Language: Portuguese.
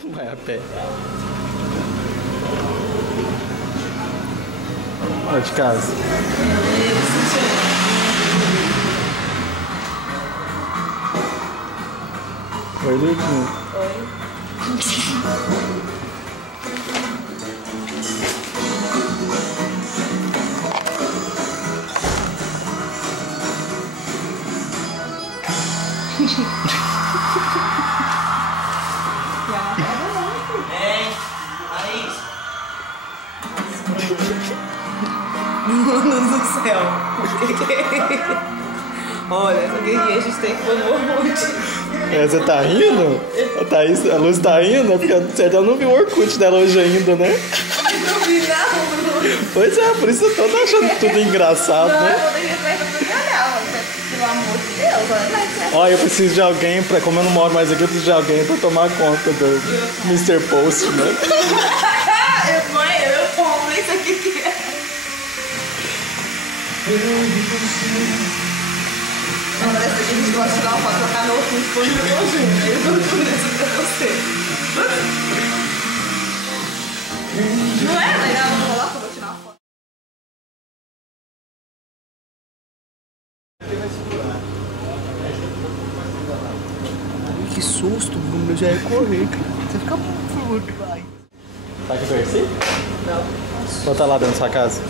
Vai a pé. Olha de casa. Oi, Luquinha. Oi. Mano do céu. Olha, essa aqui a gente tem que pôr no Orkut. Você tá rindo? A Luz tá rindo? Porque certo, eu não vi o Orkut dela hoje ainda, né? Não vi não. Pois é, por isso eu tô achando tudo engraçado, Não, né? eu vou ter que ver pra olhar, pelo amor de Deus. Olha. Ó, eu preciso de alguém pra... Como eu não moro mais aqui, eu preciso de alguém pra tomar conta do Mr. Post, né? Eu compro isso aqui que é. Não, parece que a gente gosta de tirar uma foto, colocar no Orkut, pôr no meu conjunto. Eu dou tudo isso pra você. Não é legal? Eu vou colocar, eu vou tirar uma foto. Que susto, Bruno, eu já ia correr, cara. Você fica muito, vai. Tá aqui com você? Não. Ou tá lá dentro da sua casa?